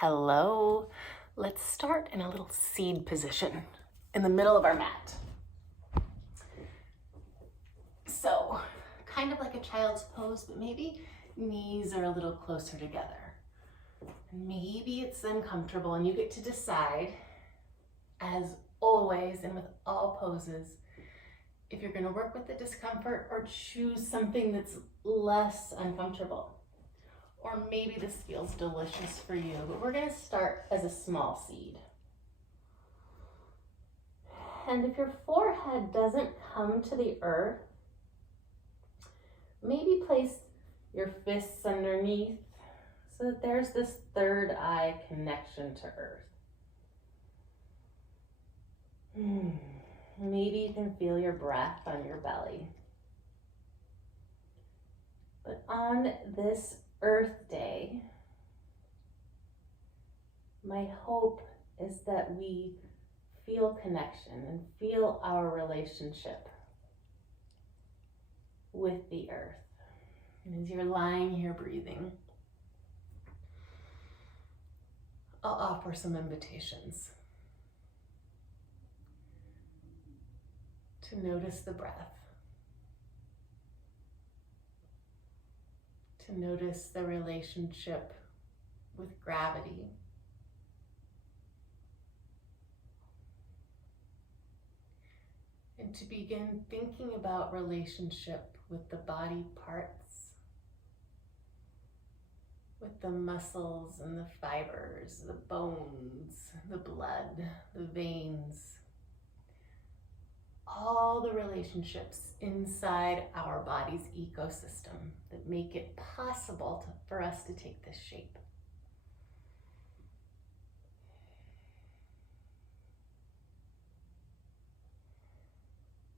Hello. Let's start in a little seed position in the middle of our mat. So, kind of like a child's pose, but maybe knees are a little closer together. Maybe it's uncomfortable and you get to decide, as always and with all poses, if you're going to work with the discomfort or choose something that's less uncomfortable. Or maybe this feels delicious for you, but we're going to start as a small seed. And if your forehead doesn't come to the earth, maybe place your fists underneath so that there's this third eye connection to earth. Maybe you can feel your breath on your belly. But on this Earth Day, my hope is that we feel connection and feel our relationship with the earth. And as you're lying here breathing, I'll offer some invitations to notice the breath, to notice the relationship with gravity, and to begin thinking about relationship with the body parts, with the muscles and the fibers, the bones, the blood, the veins, all the relationships inside our body's ecosystem that make it possible for us to take this shape.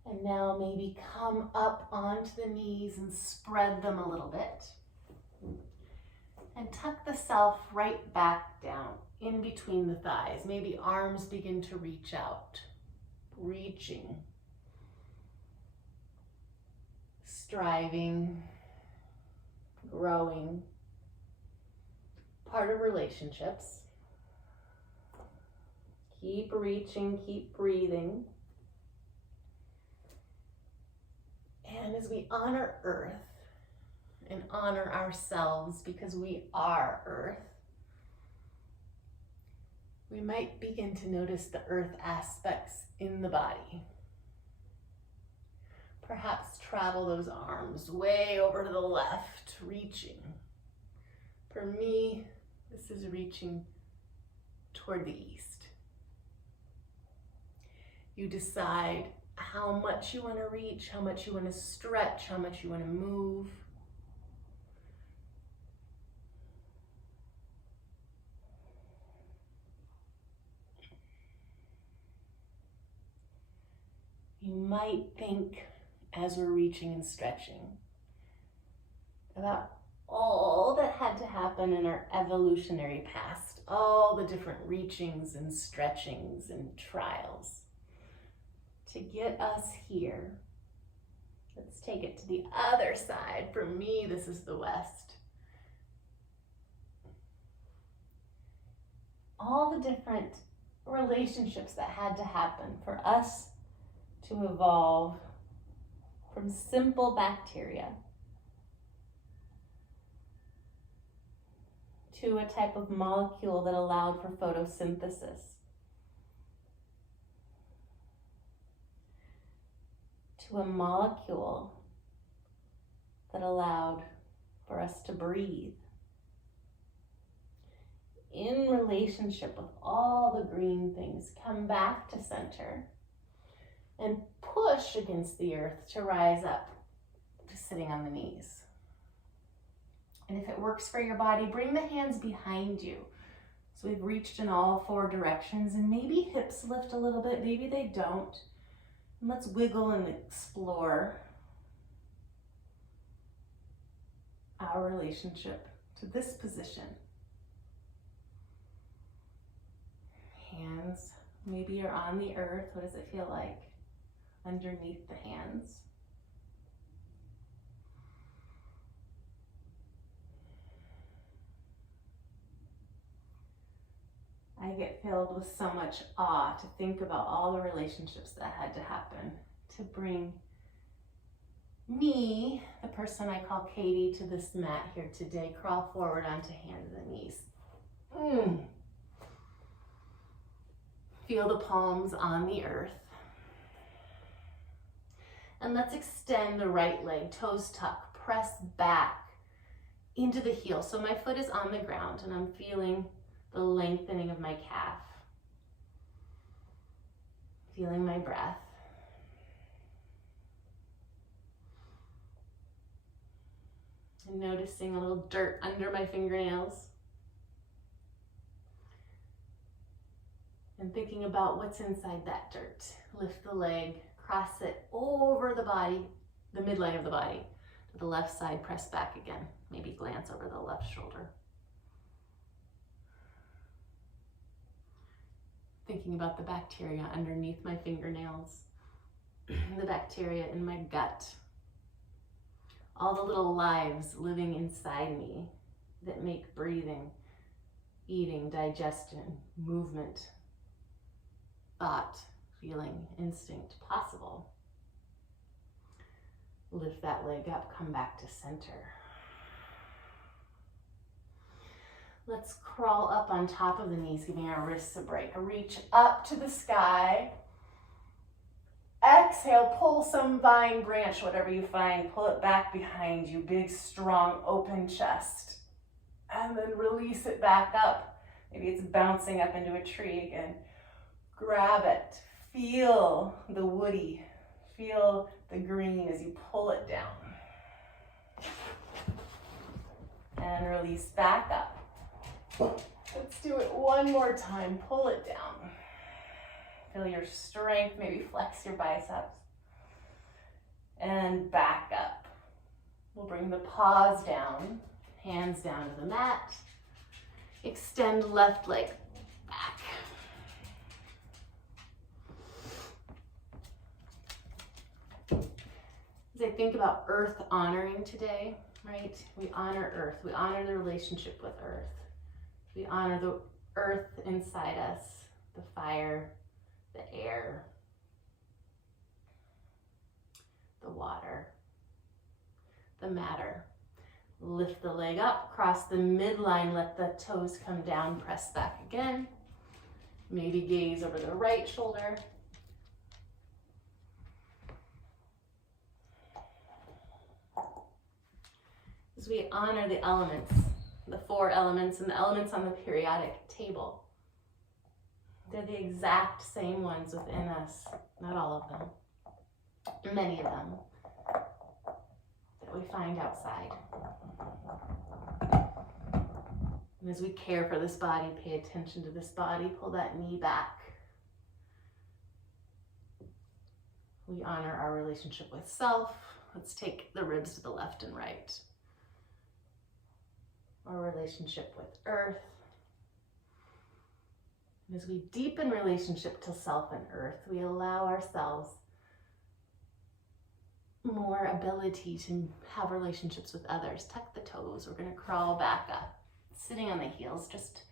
And now maybe come up onto the knees and spread them a little bit. And tuck the self right back down in between the thighs. Maybe arms begin to reach out, reaching, striving, growing, part of relationships. Keep reaching, keep breathing. And as we honor Earth and honor ourselves because we are Earth, we might begin to notice the Earth aspects in the body. Perhaps travel those arms way over to the left, reaching. For me, this is reaching toward the east. You decide how much you want to reach, how much you want to stretch, how much you want to move. You might think, as we're reaching and stretching, about all that had to happen in our evolutionary past, all the different reachings and stretchings and trials to get us here. Let's take it to the other side. For me, this is the West. All the different relationships that had to happen for us to evolve from simple bacteria to a type of molecule that allowed for photosynthesis, to a molecule that allowed for us to breathe. In relationship with all the green things, come back to center and push against the earth to rise up to sitting on the knees. And if it works for your body, bring the hands behind you. So we've reached in all four directions, and maybe hips lift a little bit, maybe they don't. And let's wiggle and explore our relationship to this position. Hands maybe are on the earth. What does it feel like underneath the hands? get filled with so much awe to think about all the relationships that had to happen to bring me, the person I call Katie, to this mat here today. Crawl forward onto hands and knees. Feel the palms on the earth. And let's extend the right leg, toes tuck, press back into the heel. So my foot is on the ground and I'm feeling the lengthening of my calf. Feeling my breath. And noticing a little dirt under my fingernails. And thinking about what's inside that dirt. Lift the leg, cross it over the body, the midline of the body. To the left side, press back again. Maybe glance over the left shoulder. Thinking about the bacteria underneath my fingernails, the bacteria in my gut, all the little lives living inside me that make breathing, eating, digestion, movement, thought, feeling, instinct possible. Lift that leg up, come back to center. Let's crawl up on top of the knees, giving our wrists a break. Reach up to the sky. Exhale, pull some vine branch, whatever you find, pull it back behind you. Big, strong, open chest. And then release it back up. Maybe it's bouncing up into a tree again. Grab it. Feel the woody. Feel the green as you pull it down. And release back up. Let's do it one more time. Pull it down. Feel your strength. Maybe flex your biceps. And back up. We'll bring the paws down. Hands down to the mat. Extend left leg back. As I think about earth honoring today, right? We honor earth. We honor the relationship with earth. We honor the earth inside us, the fire, the air, the water, the matter. Lift the leg up, cross the midline, let the toes come down, press back again. Maybe gaze over the right shoulder. As we honor the elements, the 4 elements and the elements on the periodic table. They're the exact same ones within us, not all of them, many of them, that we find outside. And as we care for this body, pay attention to this body, pull that knee back. We honor our relationship with self. Let's take the ribs to the left and right. Our relationship with earth. And as we deepen relationship to self and earth, we allow ourselves more ability to have relationships with others. Tuck the toes. We're going to crawl back up, sitting on the heels just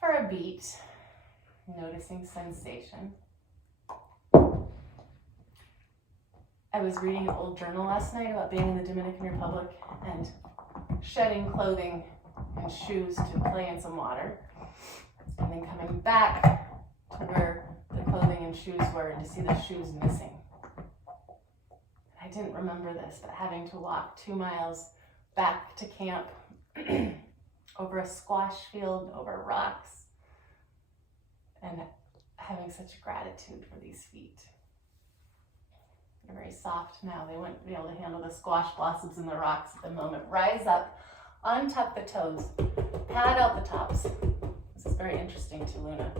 for a beat, noticing sensation. I was reading an old journal last night about being in the Dominican Republic and shedding clothing and shoes to play in some water, and then coming back to where the clothing and shoes were and to see the shoes missing. I didn't remember this, but having to walk 2 miles back to camp over a squash field, over rocks, and having such gratitude for these feet. They're very soft now. They wouldn't be able to handle the squash blossoms in the rocks at the moment. Rise up, untuck the toes, pat out the tops. This is very interesting to Luna.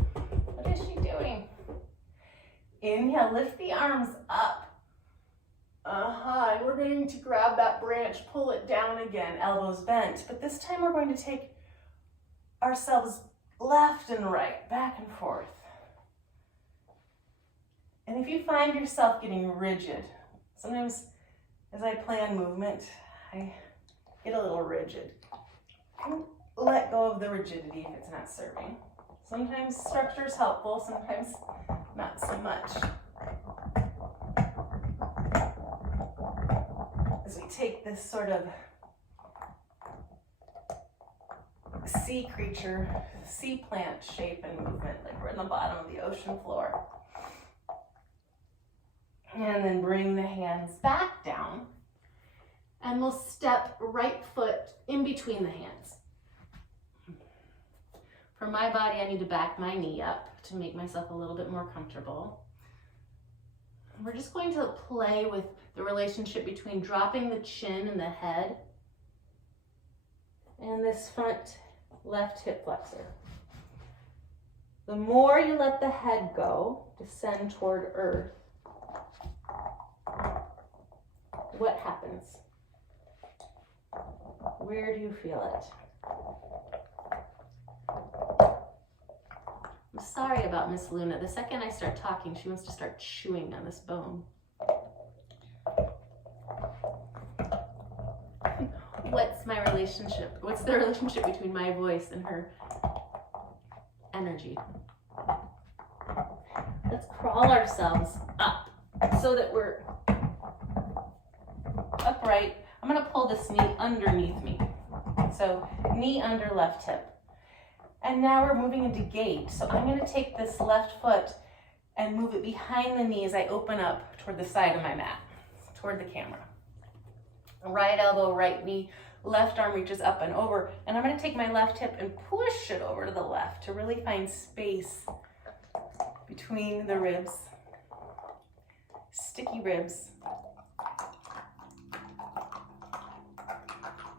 What is she doing? Inhale, lift the arms up. And we're going to grab that branch, pull it down again, elbows bent. But this time we're going to take ourselves left and right, back and forth. And if you find yourself getting rigid, sometimes as I plan movement, I get a little rigid. Let go of the rigidity if it's not serving. Sometimes structure is helpful, sometimes not so much. As we take this sort of sea creature, sea plant shape and movement, like we're in the bottom of the ocean floor. And then bring the hands back down, and we'll step right foot in between the hands. For my body, I need to back my knee up to make myself a little bit more comfortable. We're just going to play with the relationship between dropping the chin and the head and this front left hip flexor. The more you let the head go, descend toward earth, what happens? Where do you feel it? I'm sorry about Miss Luna. The second I start talking, she wants to start chewing on this bone. What's my relationship? What's the relationship between my voice and her energy? Let's crawl ourselves up so that we're upright. I'm going to pull this knee underneath me. So knee under left hip. And now we're moving into gate. So I'm going to take this left foot and move it behind the knee as I open up toward the side of my mat, toward the camera. Right elbow, right knee, left arm reaches up and over. And I'm going to take my left hip and push it over to the left to really find space between the ribs. Sticky ribs.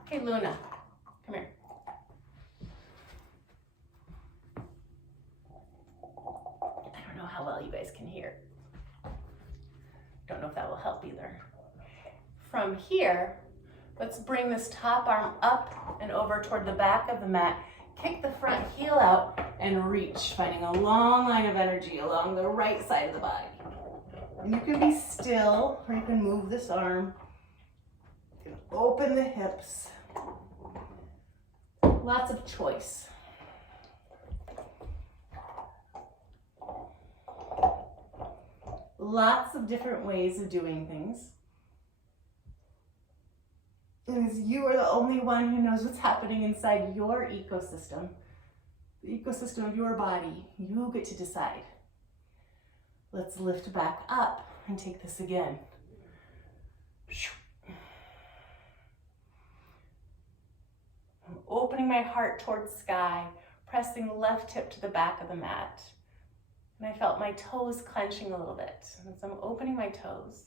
Okay, Luna, come here. I don't know how well you guys can hear. Don't know if that will help either. From here, let's bring this top arm up and over toward the back of the mat. Kick the front heel out and reach, finding a long line of energy along the right side of the body. And you can be still, or you can move this arm. You can open the hips. Lots of choice. Lots of different ways of doing things. And as you are the only one who knows what's happening inside your ecosystem, the ecosystem of your body, you get to decide. Let's lift back up and take this again. I'm opening my heart towards sky, pressing left hip to the back of the mat. And I felt my toes clenching a little bit. And so I'm opening my toes.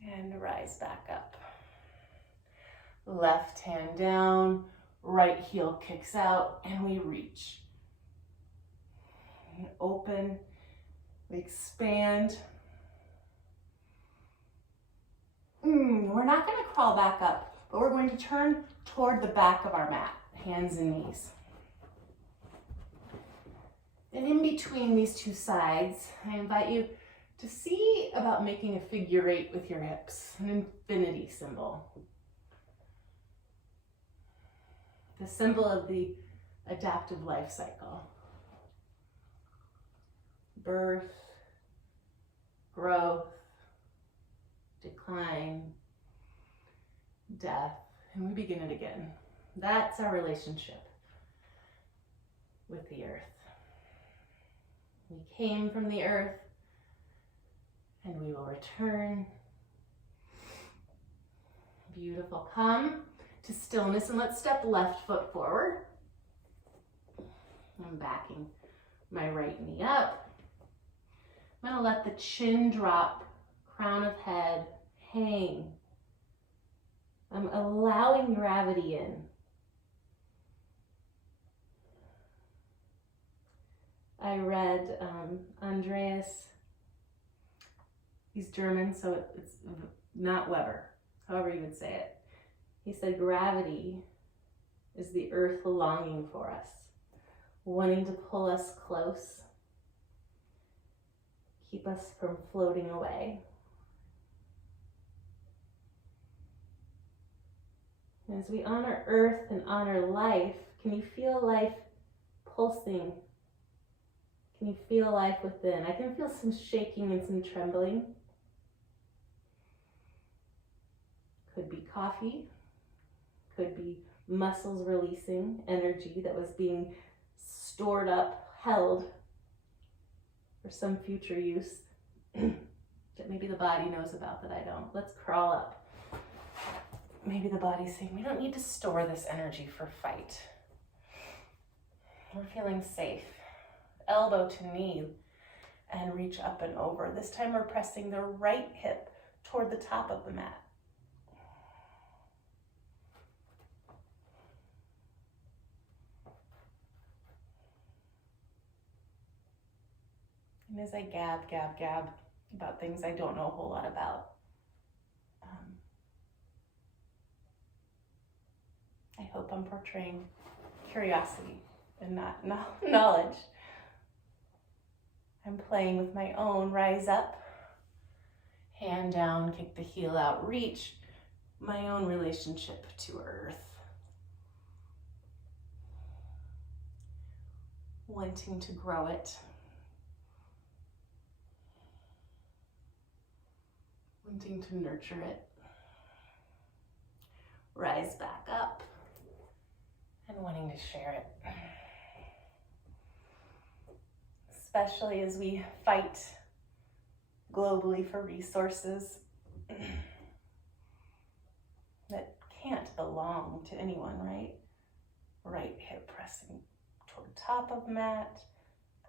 And rise back up. Left hand down, right heel kicks out, and we reach. And open, we expand. We're not going to crawl back up, but we're going to turn toward the back of our mat, hands and knees. And in between these two sides, I invite you to see about making a figure eight with your hips, an infinity symbol. The symbol of the adaptive life cycle. Birth, growth, decline, death, and we begin it again. That's our relationship with the earth. We came from the earth, and we will return. Beautiful. Come to stillness, and let's step left foot forward. I'm backing my right knee up. I'm going to let the chin drop, crown of head hang. I'm allowing gravity in. I read Andreas, he's German, so it's not Weber, however you would say it. He said gravity is the earth longing for us, wanting to pull us close, keep us from floating away. As we honor earth and honor life, can you feel life pulsing? Can you feel life within? I can feel some shaking and some trembling. Could be coffee, could be muscles releasing energy that was being stored up, held for some future use that maybe the body knows about that I don't. Let's crawl up. Maybe the body's saying, we don't need to store this energy for fight. We're feeling safe. Elbow to knee and reach up and over. This time we're pressing the right hip toward the top of the mat. And as I gab about things I don't know a whole lot about, I hope I'm portraying curiosity and not knowledge. I'm playing with my own rise up, hand down, kick the heel out, reach my own relationship to earth. Wanting to grow it. Wanting to nurture it. Rise back up and wanting to share it. Especially as we fight globally for resources that can't belong to anyone, right? Right hip pressing toward top of mat,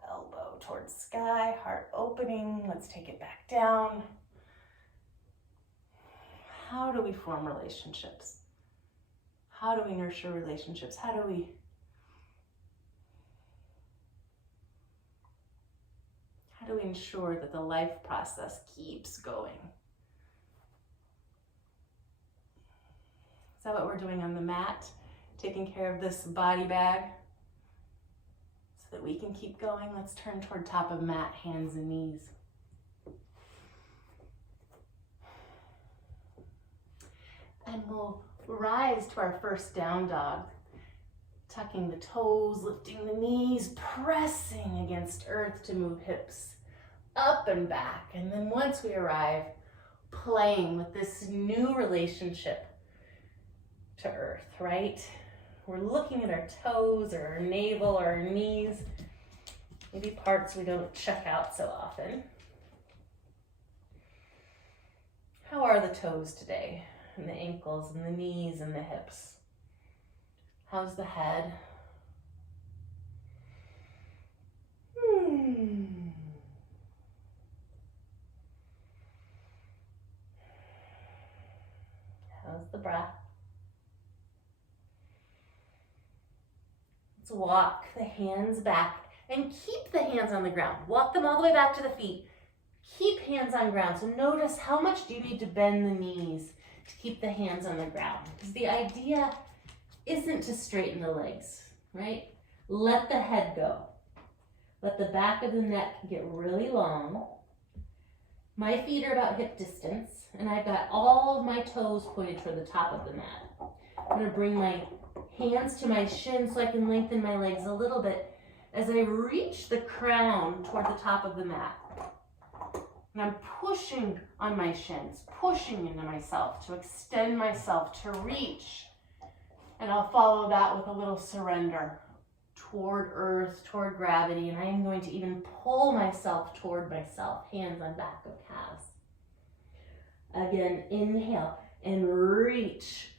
elbow towards sky, heart opening. Let's take it back down. How do we form relationships? How do we nurture relationships? How do we ensure that the life process keeps going? Is that what we're doing on the mat? Taking care of this body bag so that we can keep going? Let's turn toward top of mat, hands and knees. And we'll rise to our first down dog. Tucking the toes, lifting the knees, pressing against earth to move hips up and back. And then once we arrive, playing with this new relationship to earth, right? We're looking at our toes or our navel or our knees, maybe parts we don't check out so often. How are the toes today? And the ankles and the knees and the hips? How's the head? How's the breath? Let's walk the hands back and keep the hands on the ground. Walk them all the way back to the feet. Keep hands on ground. So notice how much do you need to bend the knees to keep the hands on the ground? Because the idea isn't to straighten the legs, right? Let the head go. Let the back of the neck get really long. My feet are about hip distance, and I've got all of my toes pointed toward the top of the mat. I'm gonna bring my hands to my shins so I can lengthen my legs a little bit as I reach the crown toward the top of the mat. And I'm pushing on my shins, pushing into myself to extend myself, to reach. And I'll follow that with a little surrender toward earth, toward gravity. And I am going to even pull myself toward myself, hands on back of calves. Again, inhale and reach,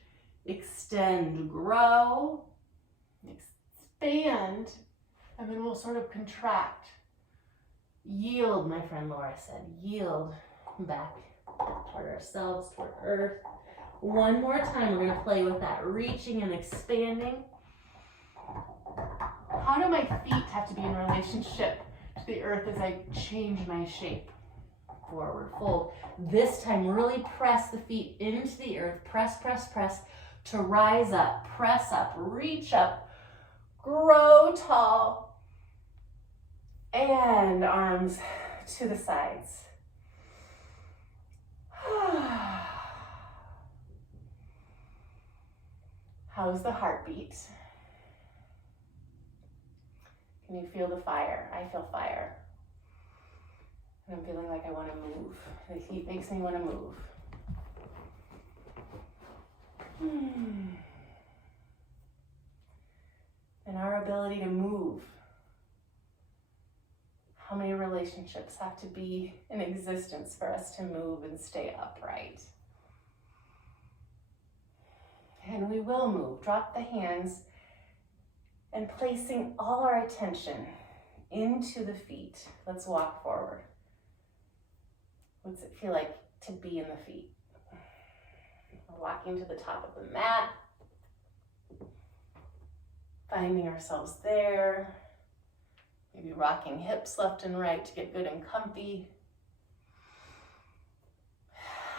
extend, grow, expand, and then we'll sort of contract. Yield, my friend Laura said, yield back toward ourselves, toward earth. One more time, we're going to play with that, reaching and expanding. How do my feet have to be in relationship to the earth as I change my shape? Forward fold. This time, really press the feet into the earth. Press, press, press to rise up. Press up, reach up, grow tall, and arms to the sides. How's the heartbeat? Can you feel the fire? I feel fire. And I'm feeling like I want to move. The heat makes me want to move. And our ability to move. How many relationships have to be in existence for us to move and stay upright? And we will move. Drop the hands and placing all our attention into the feet. Let's walk forward. What's it feel like to be in the feet? We're walking to the top of the mat. Finding ourselves there. Maybe rocking hips left and right to get good and comfy.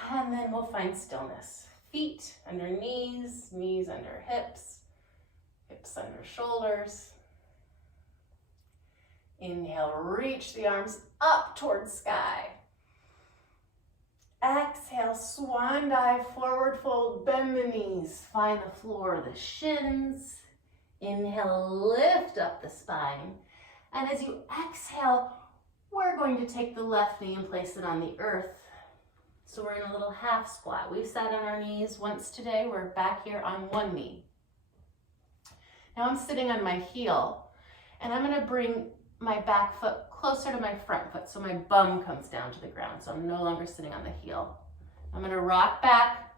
And then we'll find stillness. Feet under knees, knees under hips, hips under shoulders. Inhale, reach the arms up towards sky. Exhale, swan dive, forward fold, bend the knees. Find the floor, the shins. Inhale, lift up the spine. And as you exhale, we're going to take the left knee and place it on the earth. So we're in a little half squat. We've sat on our knees once today. We're back here on one knee. Now I'm sitting on my heel, and I'm gonna bring my back foot closer to my front foot so my bum comes down to the ground. So I'm no longer sitting on the heel. I'm gonna rock back,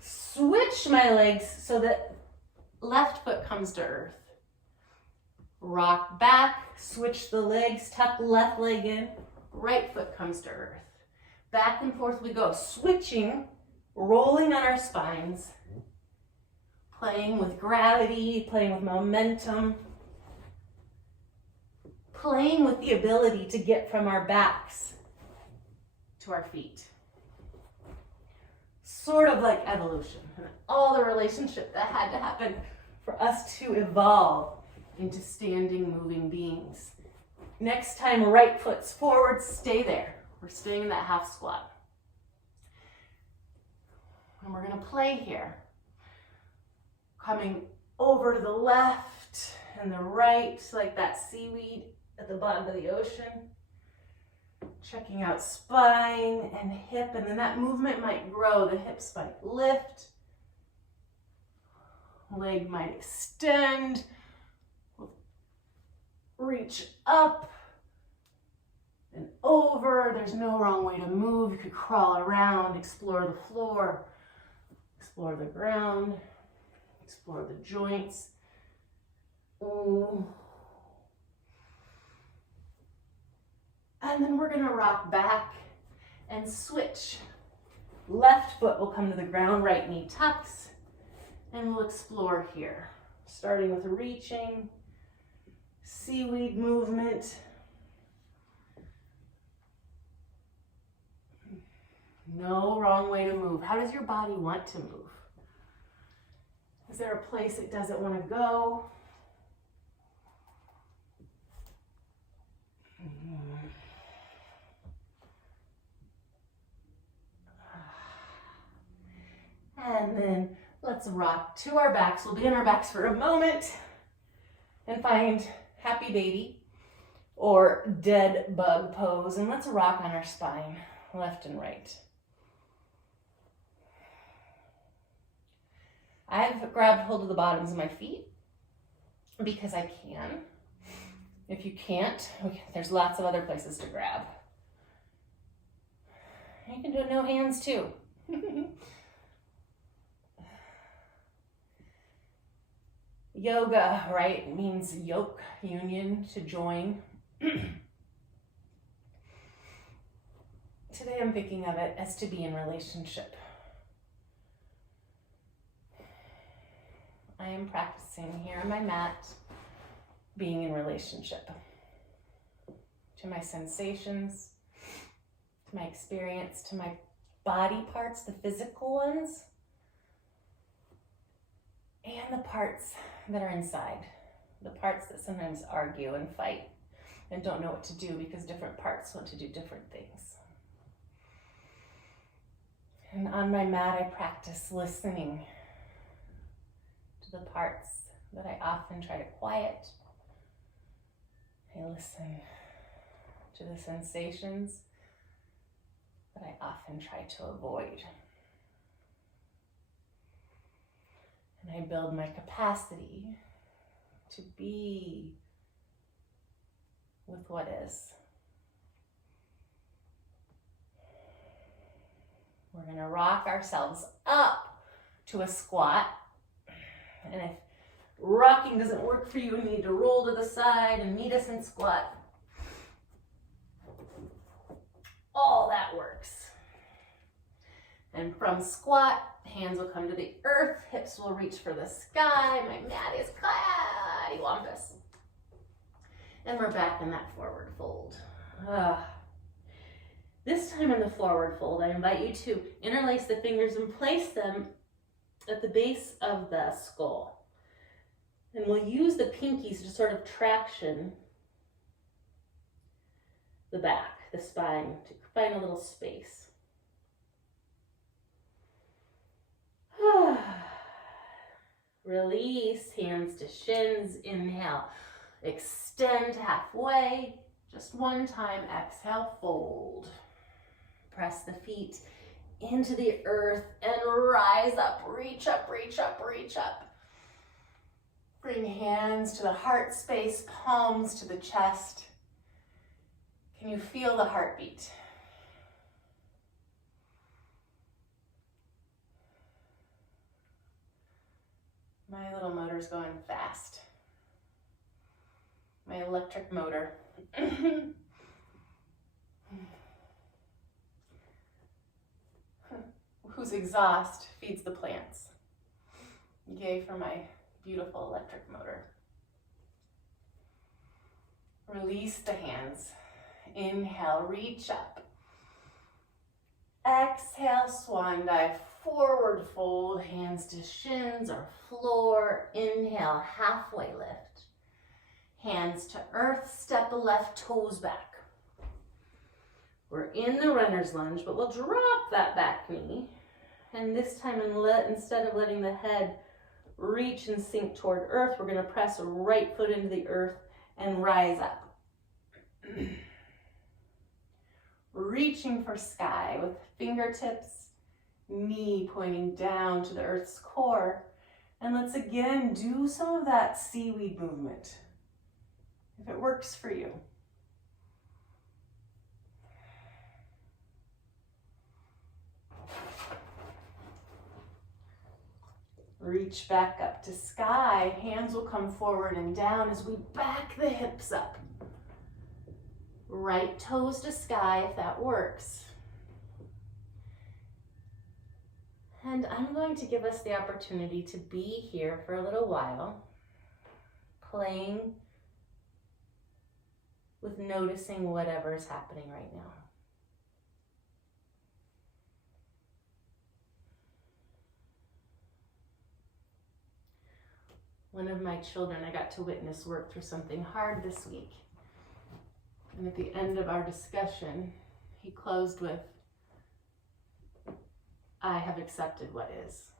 switch my legs so that left foot comes to earth. Rock back, switch the legs, tuck left leg in, right foot comes to earth. Back and forth we go, switching, rolling on our spines, playing with gravity, playing with momentum, playing with the ability to get from our backs to our feet. Sort of like evolution, and all the relationship that had to happen for us to evolve into standing, moving beings. Next time, right foot's forward, stay there. We're staying in that half squat. And we're gonna play here. Coming over to the left and the right, like that seaweed at the bottom of the ocean. Checking out spine and hip, and then that movement might grow. The hips might lift. Leg might extend. Reach up and over. There's no wrong way to move. You could crawl around, explore the floor, explore the ground, explore the joints. Ooh. And then we're gonna rock back and switch. Left foot will come to the ground, right knee tucks, and we'll explore here. Starting with reaching, seaweed movement. No wrong way to move. How does your body want to move? Is there a place it doesn't want to go? And then let's rock to our backs. We'll be on our backs for a moment and find happy baby or dead bug pose. And let's rock on our spine, left and right. I've grabbed hold of the bottoms of my feet because I can. If you can't, there's lots of other places to grab. You can do it no hands too. Yoga, right, means yoke, union, to join. Today I'm thinking of it as to be in relationship. I am practicing here on my mat, being in relationship to my sensations, to my experience, to my body parts, the physical ones, and the parts that are inside, the parts that sometimes argue and fight and don't know what to do because different parts want to do different things. And on my mat, I practice listening to the parts that I often try to quiet. I listen to the sensations that I often try to avoid. And I build my capacity to be with what is. We're going to rock ourselves up to a squat. And if rocking doesn't work for you, you need to roll to the side and meet us in squat. All that works. And from squat, hands will come to the earth, hips will reach for the sky. My mat is cattywampus. And we're back in that forward fold. This time in the forward fold, I invite you to interlace the fingers and place them at the base of the skull. And we'll use the pinkies to sort of traction the back, the spine, to find a little space. Release, hands to shins, inhale. Extend halfway, just one time, exhale, fold. Press the feet into the earth and rise up, reach up, reach up, reach up. Bring hands to the heart space, palms to the chest. Can you feel the heartbeat? My little motor's going fast. My electric motor. Whose exhaust feeds the plants. Yay for my beautiful electric motor. Release the hands. Inhale, reach up. Exhale, swan dive, forward fold, hands to shins or floor. Inhale, halfway lift. Hands to earth, step the left toes back. We're in the runner's lunge, but we'll drop that back knee. And this time, instead of letting the head reach and sink toward earth, we're going to press a right foot into the earth and rise up. Reaching for sky with fingertips, knee pointing down to the earth's core. And let's again do some of that seaweed movement, if it works for you. Reach back up to sky. Hands will come forward and down as we back the hips up. Right toes to sky if that works. And I'm going to give us the opportunity to be here for a little while, playing with noticing whatever is happening right now. One of my children I got to witness work through something hard this week. And at the end of our discussion, he closed with, I have accepted what is.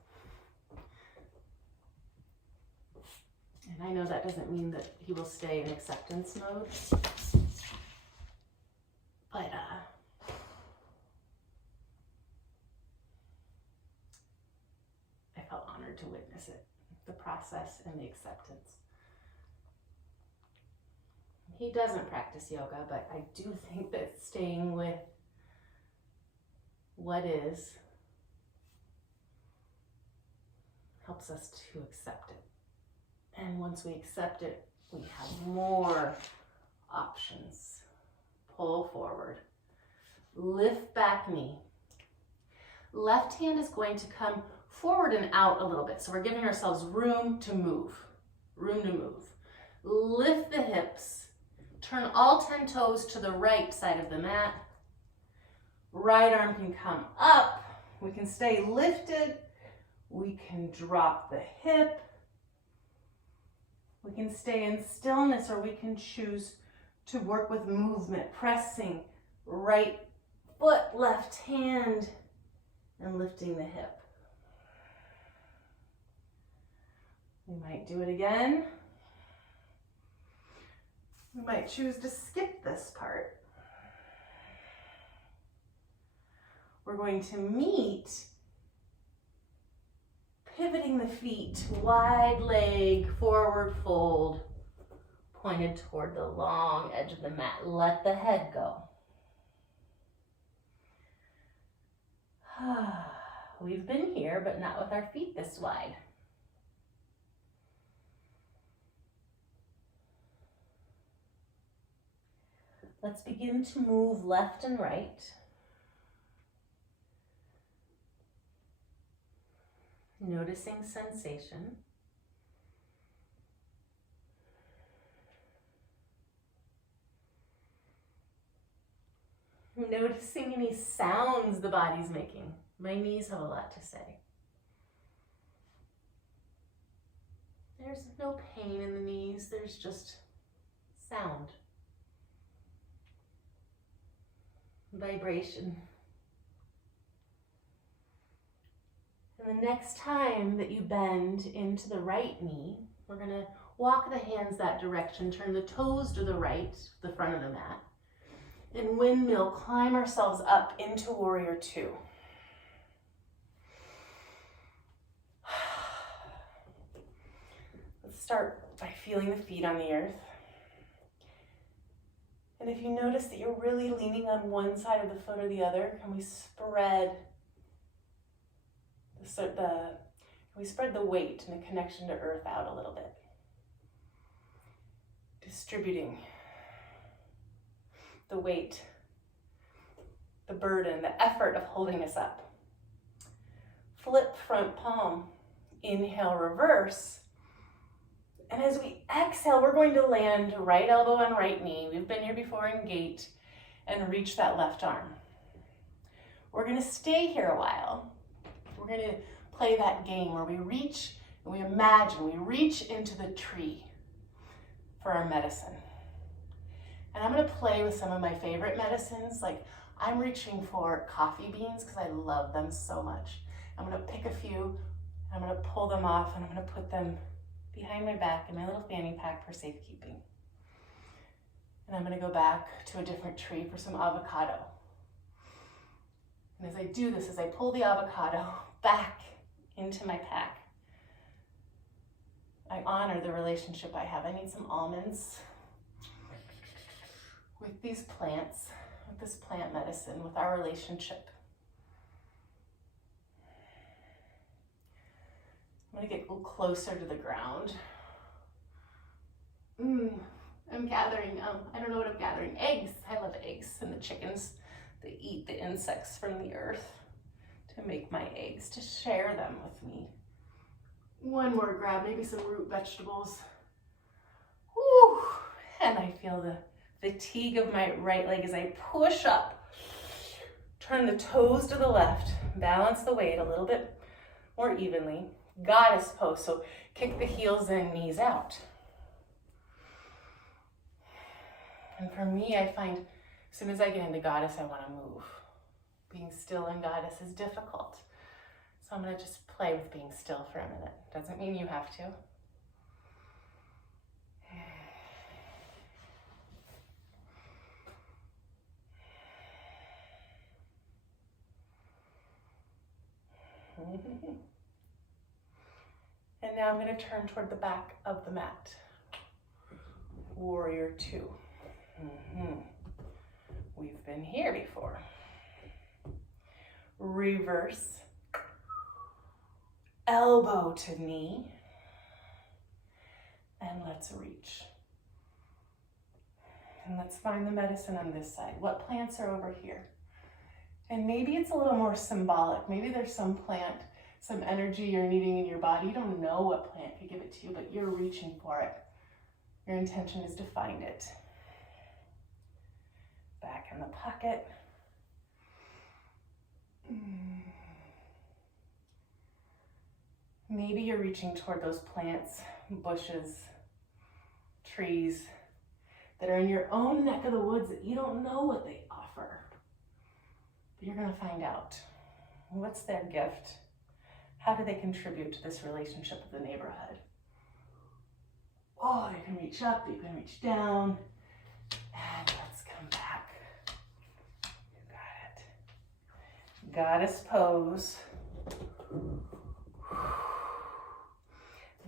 And I know that doesn't mean that he will stay in acceptance mode, but I felt honored to witness it, the process and the acceptance. He doesn't practice yoga, but I do think that staying with what is helps us to accept it. And once we accept it, we have more options. Pull forward. Lift back knee. Left hand is going to come forward and out a little bit. So we're giving ourselves room to move. Room to move. Lift the hips. Turn all 10 toes to the right side of the mat. Right arm can come up. We can stay lifted. We can drop the hip. We can stay in stillness, or we can choose to work with movement, pressing right foot, left hand, and lifting the hip. We might do it again. We might choose to skip this part. We're going to meet, pivoting the feet, wide leg, forward fold, pointed toward the long edge of the mat. Let the head go. We've been here, but not with our feet this wide. Let's begin to move left and right. Noticing sensation. Noticing any sounds the body's making. My knees have a lot to say. There's no pain in the knees, there's just sound. Vibration. And the next time that you bend into the right knee, we're going to walk the hands that direction, turn the toes to the right, the front of the mat, and windmill, climb ourselves up into Warrior Two. Let's start by feeling the feet on the earth. And if you notice that you're really leaning on one side of the foot or the other, can we spread the weight and the connection to earth out a little bit? Distributing the weight, the burden, the effort of holding us up. Flip front palm, inhale, reverse. And as we exhale, we're going to land right elbow on right knee. We've been here before in gate, and reach that left arm. We're going to stay here a while. We're going to play that game where we reach and we imagine, we reach into the tree for our medicine. And I'm going to play with some of my favorite medicines. Like I'm reaching for coffee beans because I love them so much. I'm going to pick a few, I'm going to pull them off, and I'm going to put them behind my back in my little fanny pack for safekeeping. And I'm going to go back to a different tree for some avocado. And as I do this, as I pull the avocado back into my pack, I honor the relationship I have. I need some almonds with these plants, with this plant medicine, with our relationship. I'm going to get a little closer to the ground. I'm gathering, I don't know what I'm gathering. Eggs. I love eggs. And the chickens, they eat the insects from the earth to make my eggs, to share them with me. One more grab, maybe some root vegetables. Woo! And I feel the fatigue of my right leg as I push up. Turn the toes to the left. Balance the weight a little bit more evenly. Goddess pose, so kick the heels in, knees out. And for me, I find as soon as I get into goddess, I want to move. Being still in goddess is difficult. So I'm going to just play with being still for a minute. Doesn't mean you have to. And now I'm going to turn toward the back of the mat. Warrior Two. We've been here before. Reverse. Elbow to knee. And let's reach. And let's find the medicine on this side. What plants are over here? And maybe it's a little more symbolic. Maybe there's some plant, some energy you're needing in your body. You don't know what plant could give it to you, but you're reaching for it. Your intention is to find it. Back in the pocket. Maybe you're reaching toward those plants, bushes, trees that are in your own neck of the woods that you don't know what they offer. But you're going to find out. What's their gift? How do they contribute to this relationship with the neighborhood? Oh, you can reach up, you can reach down. And let's come back. You got it. Goddess pose.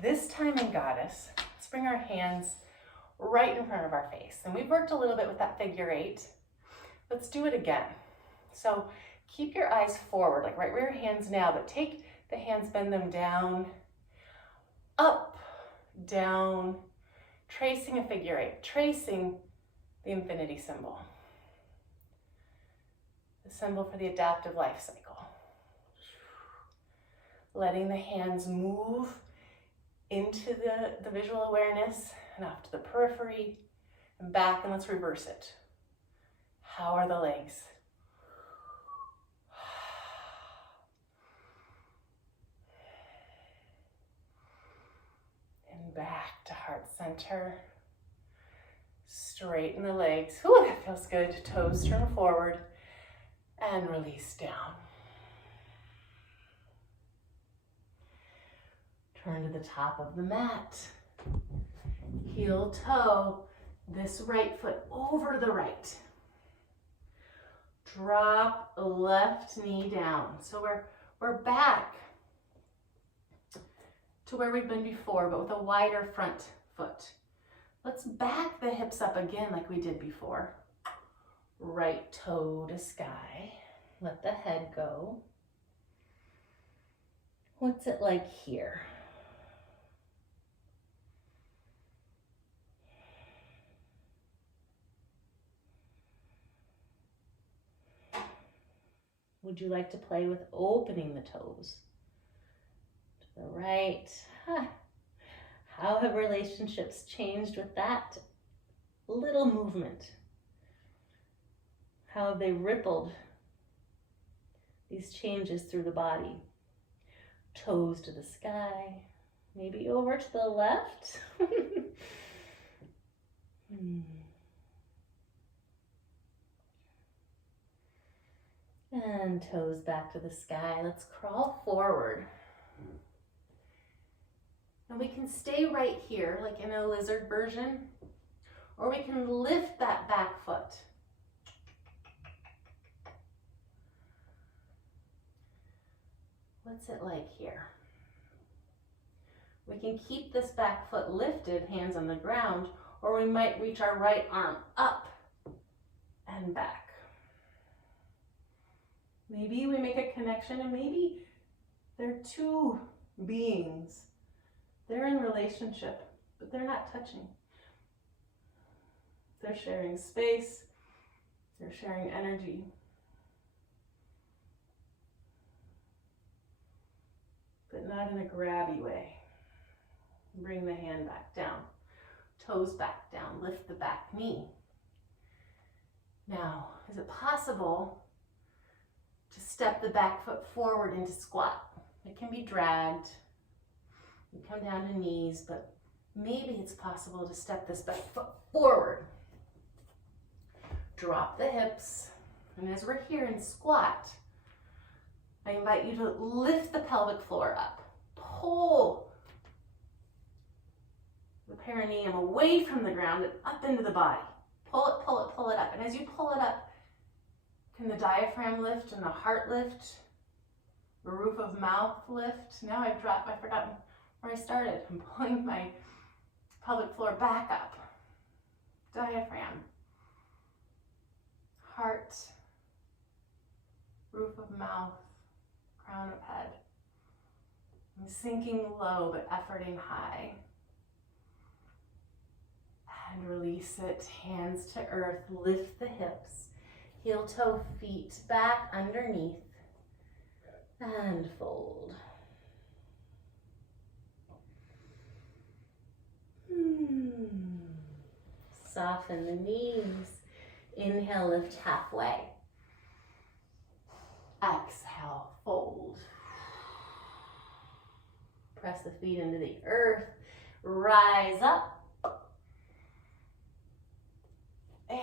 This time in Goddess, let's bring our hands right in front of our face. And we've worked a little bit with that figure 8. Let's do it again. So keep your eyes forward, like right where your hands now, but take the hands, bend them down, up, down, tracing a figure 8, tracing the infinity symbol, the symbol for the adaptive life cycle. Letting the hands move into the visual awareness and off to the periphery and back, and let's reverse it. How are the legs? And back to heart center. Straighten the legs. Ooh, that feels good. Toes turn forward and release down. Turn to the top of the mat. Heel toe, this right foot over the right. Drop left knee down. So we're back to where we've been before, but with a wider front foot. Let's back the hips up again like we did before. Right toe to sky. Let the head go. What's it like here? Would you like to play with opening the toes? To the right. How have relationships changed with that little movement? How have they rippled these changes through the body? Toes to the sky, maybe over to the left. And toes back to the sky. Let's crawl forward. And we can stay right here, like in a lizard version, or we can lift that back foot. What's it like here? We can keep this back foot lifted, hands on the ground, or we might reach our right arm up and back. Maybe we make a connection, and maybe they're two beings. They're in relationship, but they're not touching. They're sharing space, they're sharing energy. But not in a grabby way. Bring the hand back down, toes back down, lift the back knee. Now, is it possible to step the back foot forward into squat? It can be dragged. You come down to knees, but maybe it's possible to step this back foot forward. Drop the hips, and as we're here in squat, I invite you to lift the pelvic floor up. Pull the perineum away from the ground and up into the body. Pull it, pull it, pull it up. And as you pull it up, can the diaphragm lift and the heart lift? The roof of mouth lift? Now I've forgotten where I started. I'm pulling my pelvic floor back up. Diaphragm, heart, roof of mouth, crown of head. I'm sinking low but efforting high. And release it, hands to earth, lift the hips, heel toe feet back underneath, and fold. Soften the knees. Inhale, lift halfway. Exhale, fold. Press the feet into the earth. Rise up. And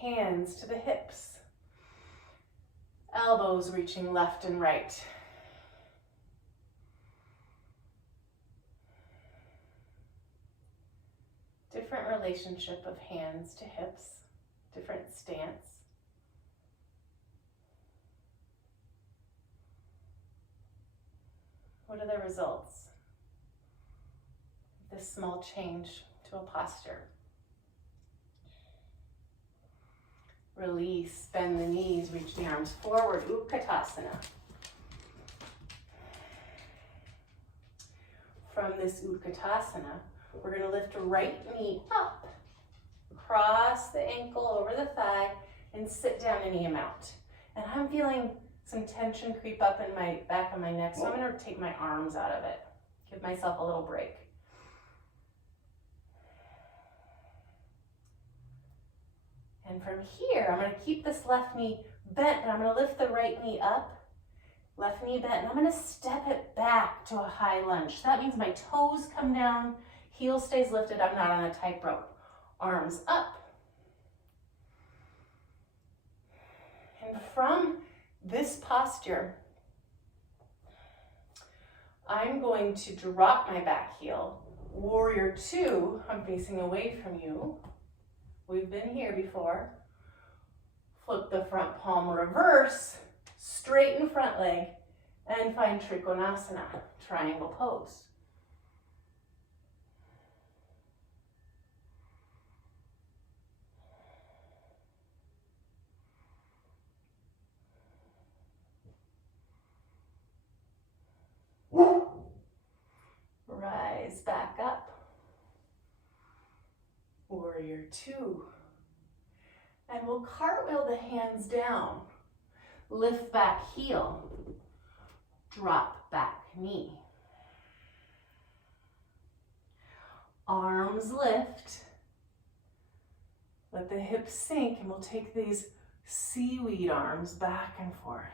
hands to the hips. Elbows reaching left and right. relationship of hands to hips, different stance. What are the results of this small change to a posture? Release, bend the knees, reach the arms forward, Utkatasana. From this Utkatasana, we're going to lift right knee up, cross the ankle over the thigh, and sit down any amount. And I'm feeling some tension creep up in my back of my neck, so I'm going to take my arms out of it. Give myself a little break. And from here, I'm going to keep this left knee bent, but I'm going to lift the right knee up, left knee bent, and I'm going to step it back to a high lunge. That means my toes come down, heel stays lifted, I'm not on a tightrope. Arms up. And from this posture, I'm going to drop my back heel. Warrior two, I'm facing away from you. We've been here before. Flip the front palm, reverse, straighten front leg, and find Trikonasana, triangle pose. Rise back up. Warrior two. And we'll cartwheel the hands down. Lift back heel. Drop back knee. Arms lift. Let the hips sink, and we'll take these seaweed arms back and forth.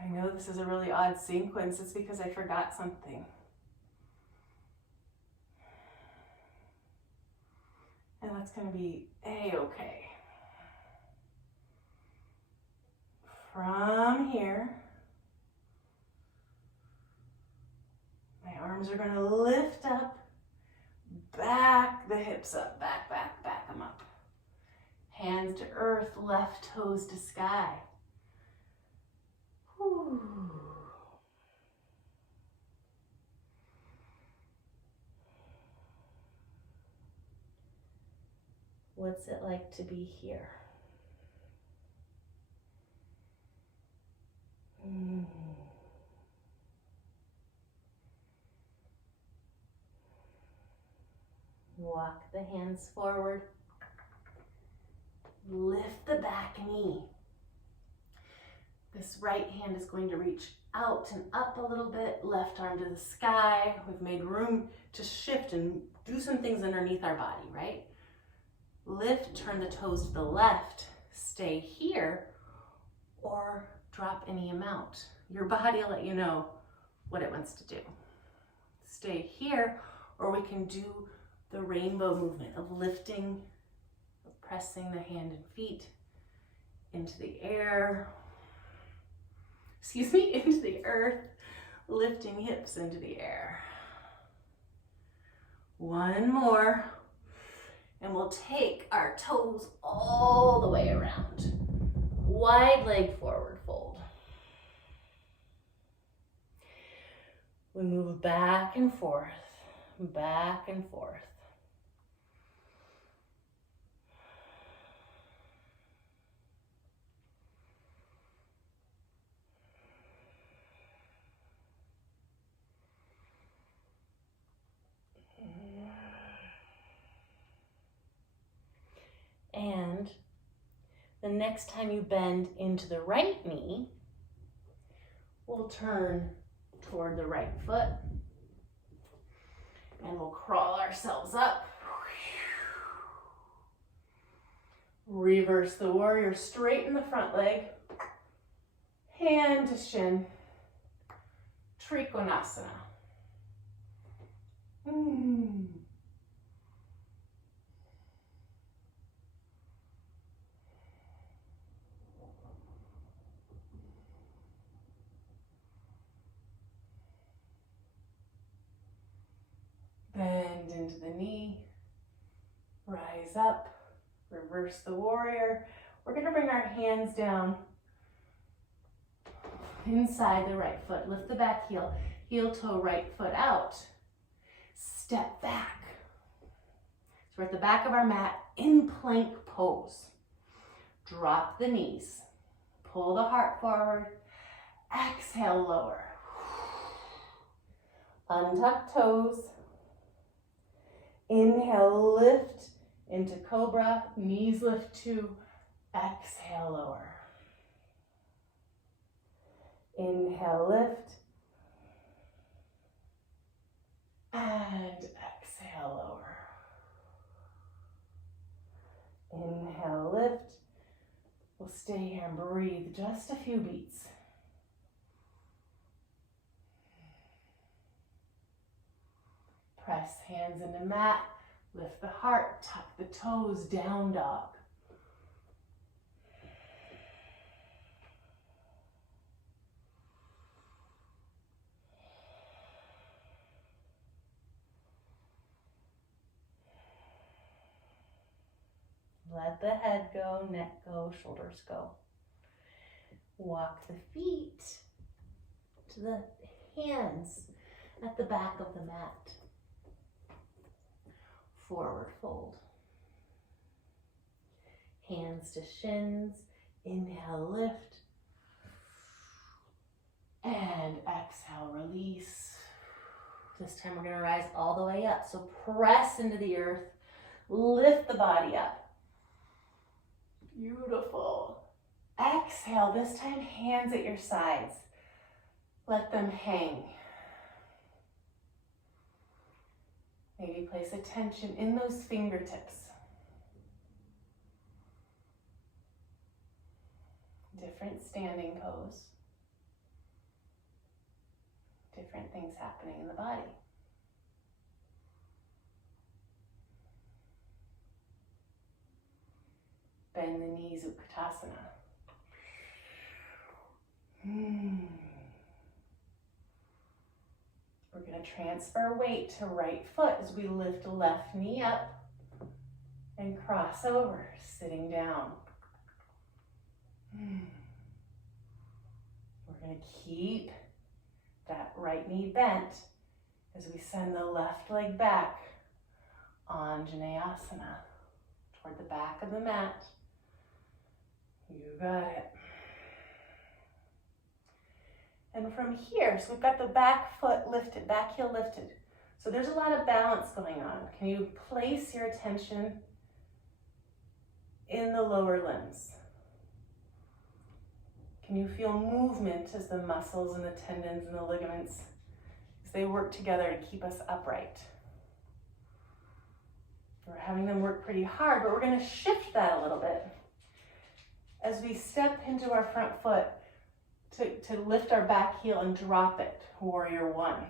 I know this is a really odd sequence. It's because I forgot something. And that's going to be A-okay. From here, my arms are going to lift up, back the hips up, back them up. Hands to earth, left toes to sky. Whew. What's it like to be here? Walk the hands forward. Lift the back knee. This right hand is going to reach out and up a little bit, left arm to the sky. We've made room to shift and do some things underneath our body, right? Lift, turn the toes to the left, stay here, or drop any amount. Your body will let you know what it wants to do. Stay here, or we can do the rainbow movement of lifting, of pressing the hand and feet into the air, into the earth, lifting hips into the air. One more. And we'll take our toes all the way around. Wide leg forward fold. We move back and forth, back and forth. And the next time you bend into the right knee, we'll turn toward the right foot and we'll crawl ourselves up. Reverse the warrior, straighten the front leg, hand to shin, Trikonasana. rise up, reverse the warrior. We're gonna bring our hands down inside the right foot. Lift the back heel, heel toe, right foot out. Step back. So we're at the back of our mat in plank pose. Drop the knees. Pull the heart forward. Exhale, lower. Untuck toes. Inhale, lift into cobra. Knees lift to exhale, lower. Inhale, lift. And exhale, lower. Inhale, lift. We'll stay here and breathe just a few beats. Press hands into mat, lift the heart, tuck the toes, down dog. Let the head go, neck go, shoulders go. Walk the feet to the hands at the back of the mat. Forward fold. Hands to shins. Inhale, lift. And exhale, release. This time we're going to rise all the way up. So press into the earth. Lift the body up. Beautiful. Exhale. This time, hands at your sides. Let them hang. Maybe place attention in those fingertips. Different standing pose. Different things happening in the body. Bend the knees, Utkatasana. We're going to transfer weight to right foot as we lift left knee up and cross over, sitting down. We're going to keep that right knee bent as we send the left leg back, Anjaneyasana, toward the back of the mat. You got it. And from here, so we've got the back foot lifted, back heel lifted. So there's a lot of balance going on. Can you place your attention in the lower limbs? Can you feel movement as the muscles and the tendons and the ligaments, as they work together to keep us upright? We're having them work pretty hard, but we're going to shift that a little bit as we step into our front foot to lift our back heel and drop it, warrior one.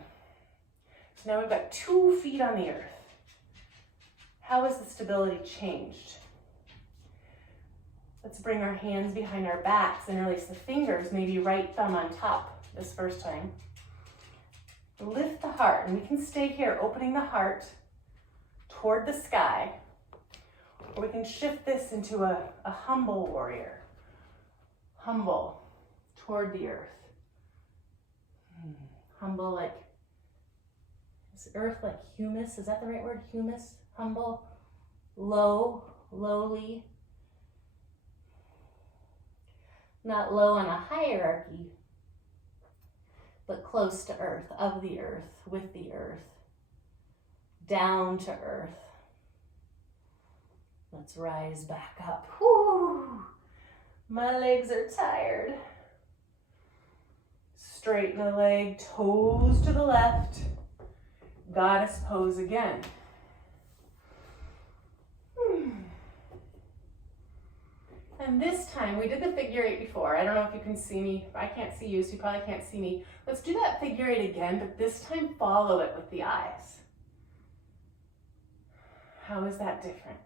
So now we've got 2 feet on the earth. How has the stability changed? Let's bring our hands behind our backs, interlace the fingers, maybe right thumb on top this first time. Lift the heart, and we can stay here, opening the heart toward the sky, or we can shift this into a humble warrior. Humble toward the earth. Humble like, is earth like humus? Is that the right word? Humus? Humble? Low? Lowly? Not low on a hierarchy, but close to earth, of the earth, with the earth, down to earth. Let's rise back up. Whew. My legs are tired. Straighten the leg, toes to the left. Goddess pose again. And this time, we did the figure 8 before. I don't know if you can see me. I can't see you, so you probably can't see me. Let's do that figure 8 again, but this time follow it with the eyes. How is that different?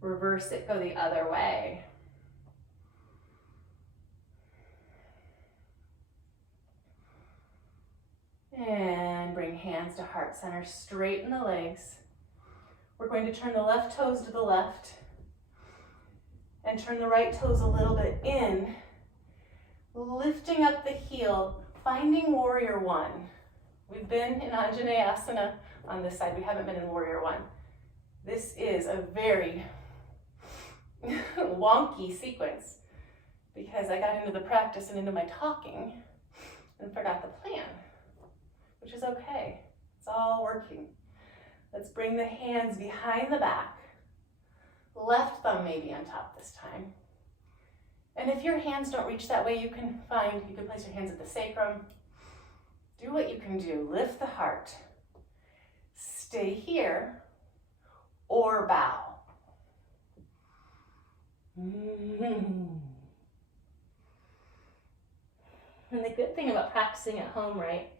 Reverse it, go the other way. And bring hands hands to heart center, straighten the legs. We're going to turn the left toes to the left and turn the right toes a little bit in, lifting up the heel, finding warrior one. We've been in Anjaneyasana on this side. We haven't been in warrior one. This is a very wonky sequence because I got into the practice and into my talking and forgot the plan, which is okay. It's all working. Let's bring the hands behind the back. Left thumb maybe on top this time. And if your hands don't reach that way, you can place your hands at the sacrum. Do what you can do. Lift the heart. Stay here or bow. And the good thing about practicing at home, right?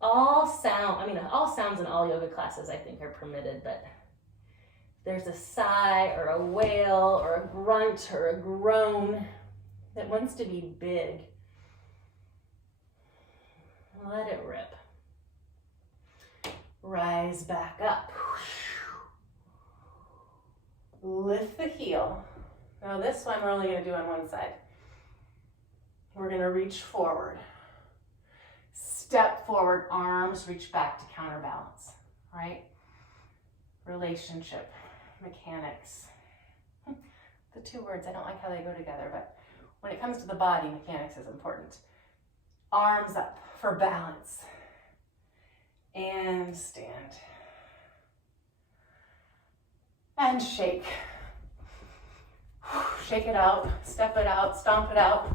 All sounds in all yoga classes I think are permitted, but there's a sigh or a wail or a grunt or a groan that wants to be big. Let it rip. Rise back up. Lift the heel. Now this one we're only going to do on one side. We're going to reach forward. Step forward, arms reach back to counterbalance, right? Relationship, mechanics. The two words, I don't like how they go together, but when it comes to the body, mechanics is important. Arms up for balance. And stand. And shake. Shake it out, step it out, stomp it out.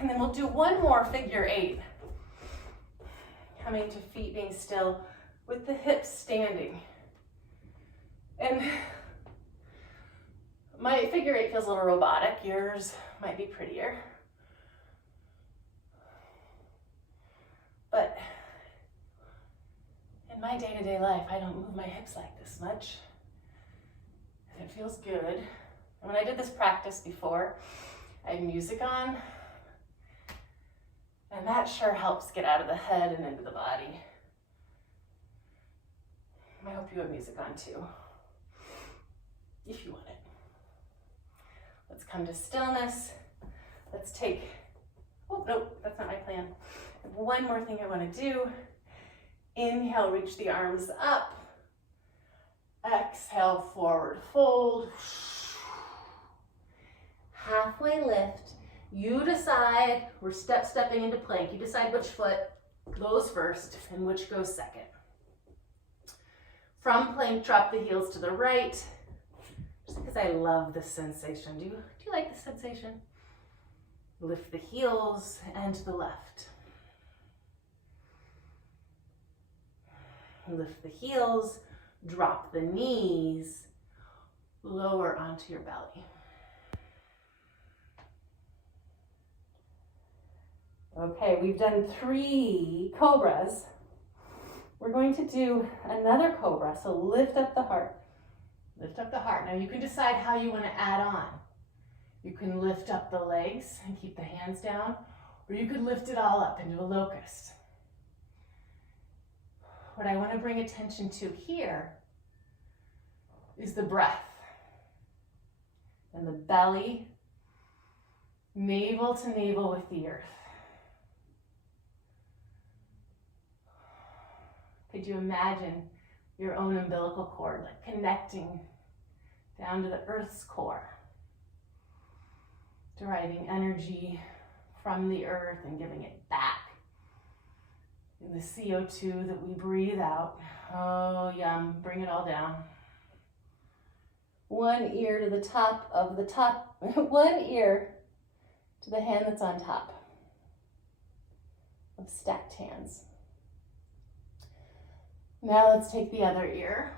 And then we'll do one more figure 8. Coming to feet being still with the hips standing. And my figure 8 feels a little robotic. Yours might be prettier. But in my day-to-day life, I don't move my hips like this much. And it feels good. And when I did this practice before, I had music on. And that sure helps get out of the head and into the body. I hope you have music on too, if you want it. Let's come to stillness. Let's take, oh, nope, that's not my plan. I have one more thing I want to do. Inhale, reach the arms up. Exhale, forward fold. Halfway lift. You decide, we're stepping into plank. You decide which foot goes first and which goes second. From plank, drop the heels to the right. Just because I love this sensation. Do you like this sensation? Lift the heels and to the left. Lift the heels, drop the knees, lower onto your belly. Okay, we've done 3 cobras. We're going to do another cobra, so lift up the heart. Lift up the heart. Now you can decide how you want to add on. You can lift up the legs and keep the hands down, or you could lift it all up into a locust. What I want to bring attention to here is the breath and the belly, navel to navel with the earth. Could you imagine your own umbilical cord, like connecting down to the earth's core, deriving energy from the earth and giving it back in the CO2 that we breathe out. Oh, yum, bring it all down. One ear to the top of the top, one ear to the hand that's on top of stacked hands. Now let's take the other ear.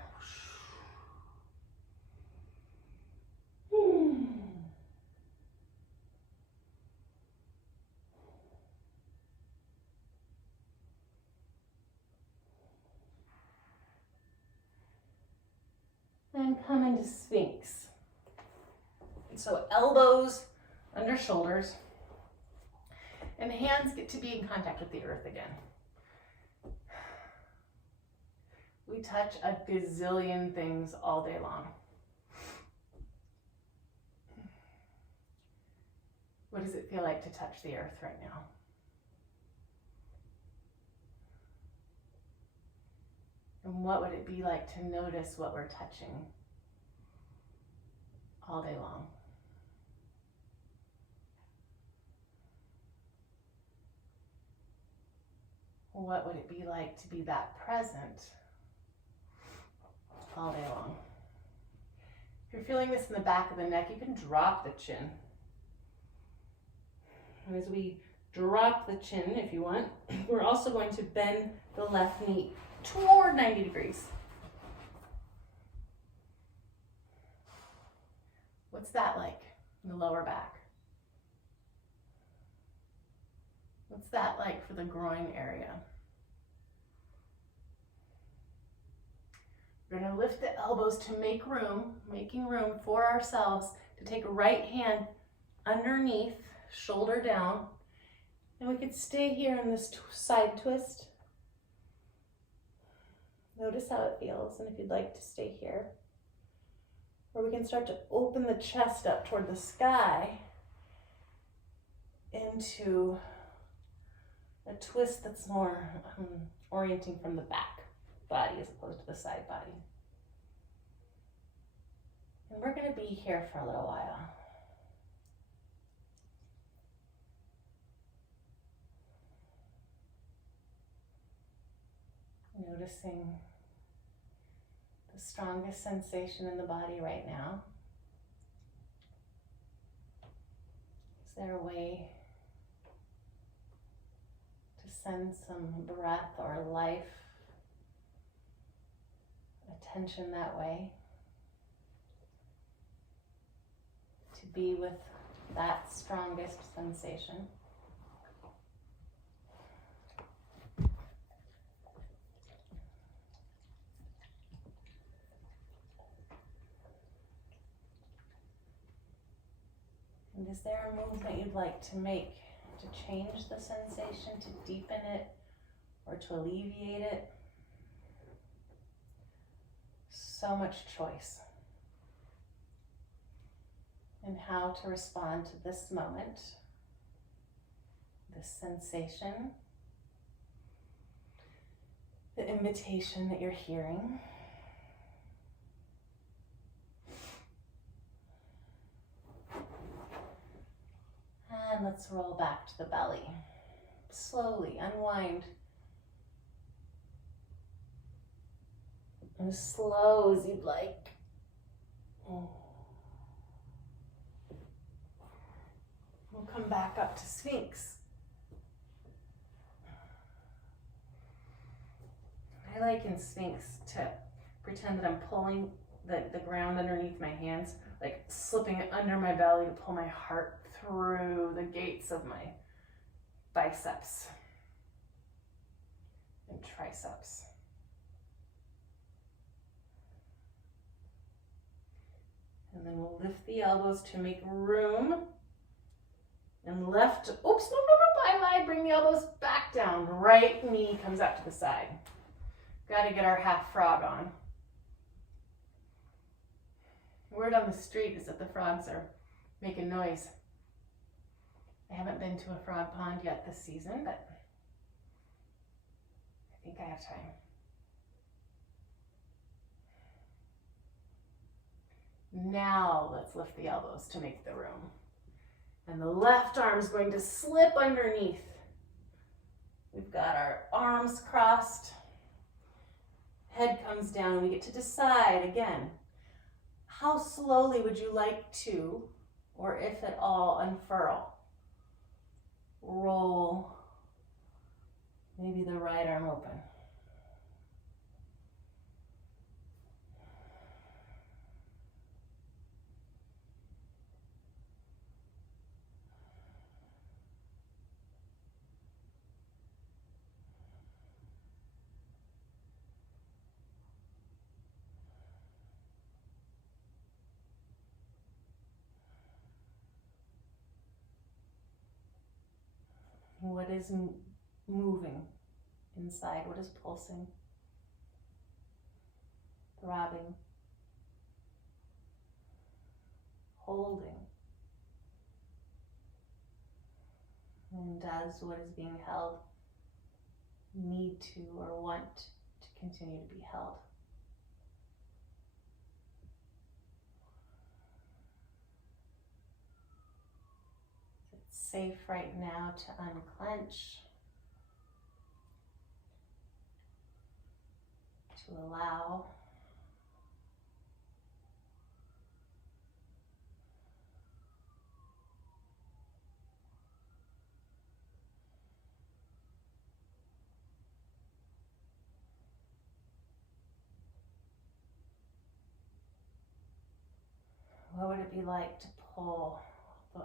And come into Sphinx. And so elbows under shoulders. And the hands get to be in contact with the earth again. We touch a gazillion things all day long. What does it feel like to touch the earth right now? And what would it be like to notice what we're touching all day long? What would it be like to be that present all day long? If you're feeling this in the back of the neck, you can drop the chin. And as we drop the chin, if you want, we're also going to bend the left knee toward 90 degrees. What's that like in the lower back? What's that like for the groin area? We're going to lift the elbows to make room, making room for ourselves to take a right hand underneath, shoulder down, and we could stay here in this side twist. Notice how it feels, and if you'd like to stay here. Or we can start to open the chest up toward the sky into a twist that's more orienting from the back body as opposed to the side body. And we're going to be here for a little while. Noticing the strongest sensation in the body right now. Is there a way to send some breath or life, attention that way? To be with that strongest sensation. And is there a movement you'd like to make to change the sensation, to deepen it, or to alleviate it? So much choice in how to respond to this moment, this sensation, the invitation that you're hearing. And let's roll back to the belly. Slowly unwind. As slow as you'd like. We'll come back up to Sphinx. I like in Sphinx to pretend that I'm pulling the ground underneath my hands, like slipping it under my belly to pull my heart through the gates of my biceps and triceps. And then we'll lift the elbows to make room. And left, oops, no, I lied. Bring the elbows back down. Right knee comes out to the side. Got to get our half frog on. Word on the street is that the frogs are making noise. I haven't been to a frog pond yet this season, but I think I have time. Now let's lift the elbows to make the room. And the left arm is going to slip underneath. We've got our arms crossed. Head comes down, and we get to decide again, how slowly would you like to, or if at all, unfurl? Roll maybe the right arm open. What is moving inside? What is pulsing? throbbing, holding. And does what is being held need to or want to continue to be held? It's safe right now to unclench, to allow. What would it be like to pull the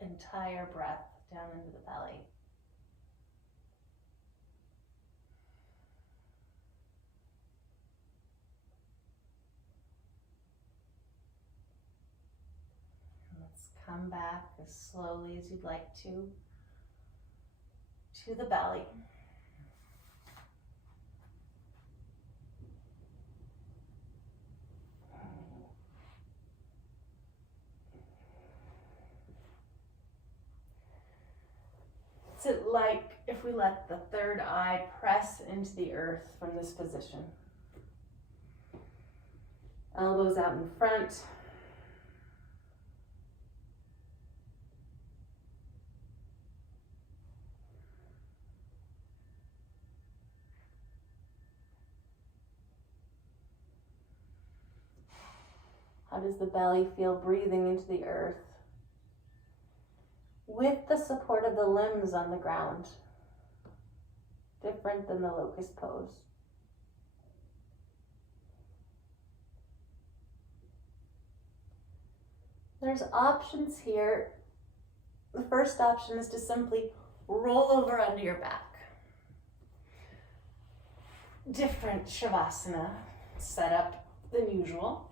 entire breath down into the belly? Let's come back as slowly as you'd like to the belly. What's it like if we let the third eye press into the earth from this position? Elbows out in front. How does the belly feel breathing into the earth with the support of the limbs on the ground? Different than the locust pose. There's options here. The first option is to simply roll over onto your back. Different Shavasana setup than usual.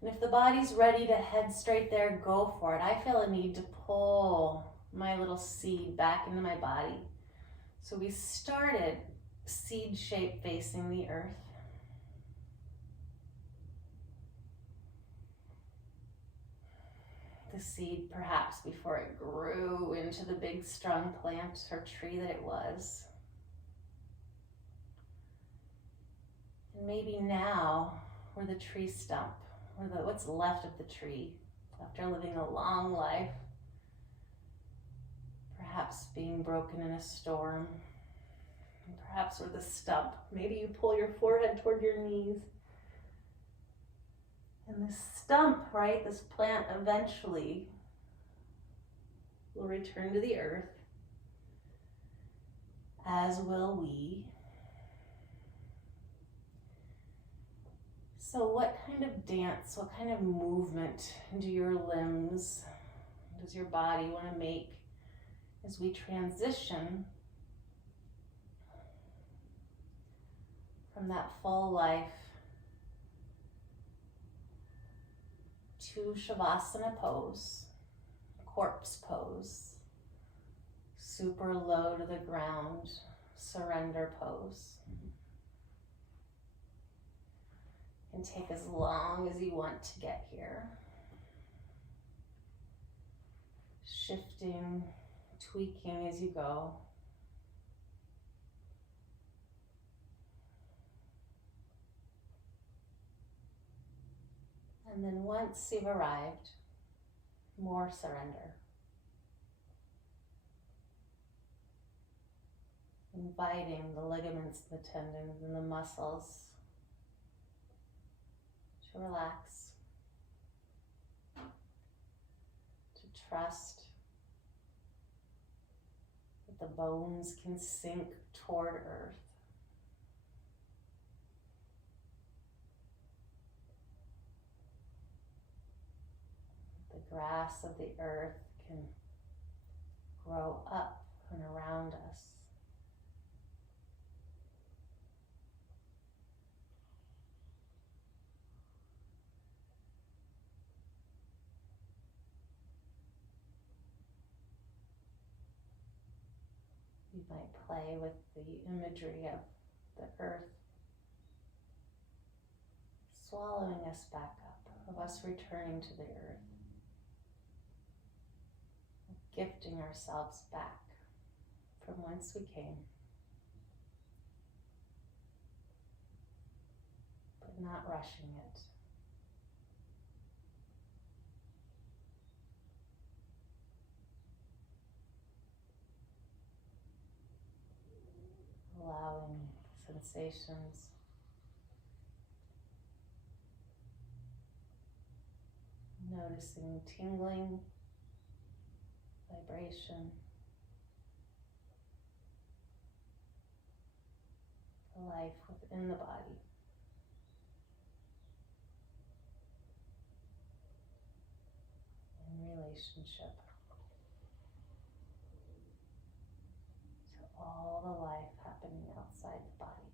And if the body's ready to head straight there, go for it. I feel a need to pull my little seed back into my body. So we started seed shape facing the earth. The seed perhaps before it grew into the big strong plant or tree that it was. And maybe now we're the tree stump. What's left of the tree after living a long life, perhaps being broken in a storm. And perhaps we're the stump. Maybe you pull your forehead toward your knees. And this stump, right, this plant eventually will return to the earth, as will we. So what kind of dance, what kind of movement do your limbs, does your body want to make as we transition from that full life to Shavasana pose, corpse pose, super low to the ground, surrender pose? And take as long as you want to get here. Shifting, tweaking as you go. And then once you've arrived, more surrender. Inviting the ligaments, the tendons, and the muscles to relax, to trust that the bones can sink toward earth. The grass of the earth can grow up and around us. You might play with the imagery of the earth swallowing us back up, of us returning to the earth, gifting ourselves back from whence we came, but not rushing it. Allowing sensations noticing tingling, vibration, the life within the body. In relationship to all the life happening outside the body.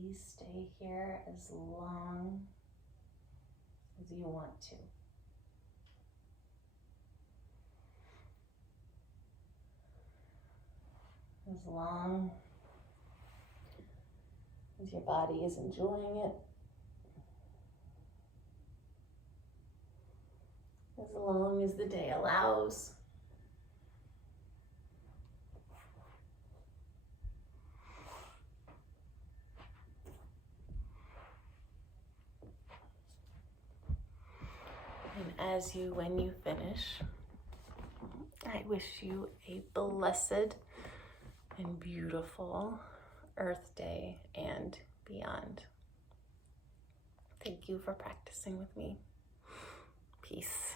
Please stay here as long as you want to. As long as your body is enjoying it. As long as the day allows. And when you finish, I wish you a blessed and beautiful Earth Day and beyond. Thank you for practicing with me. Peace.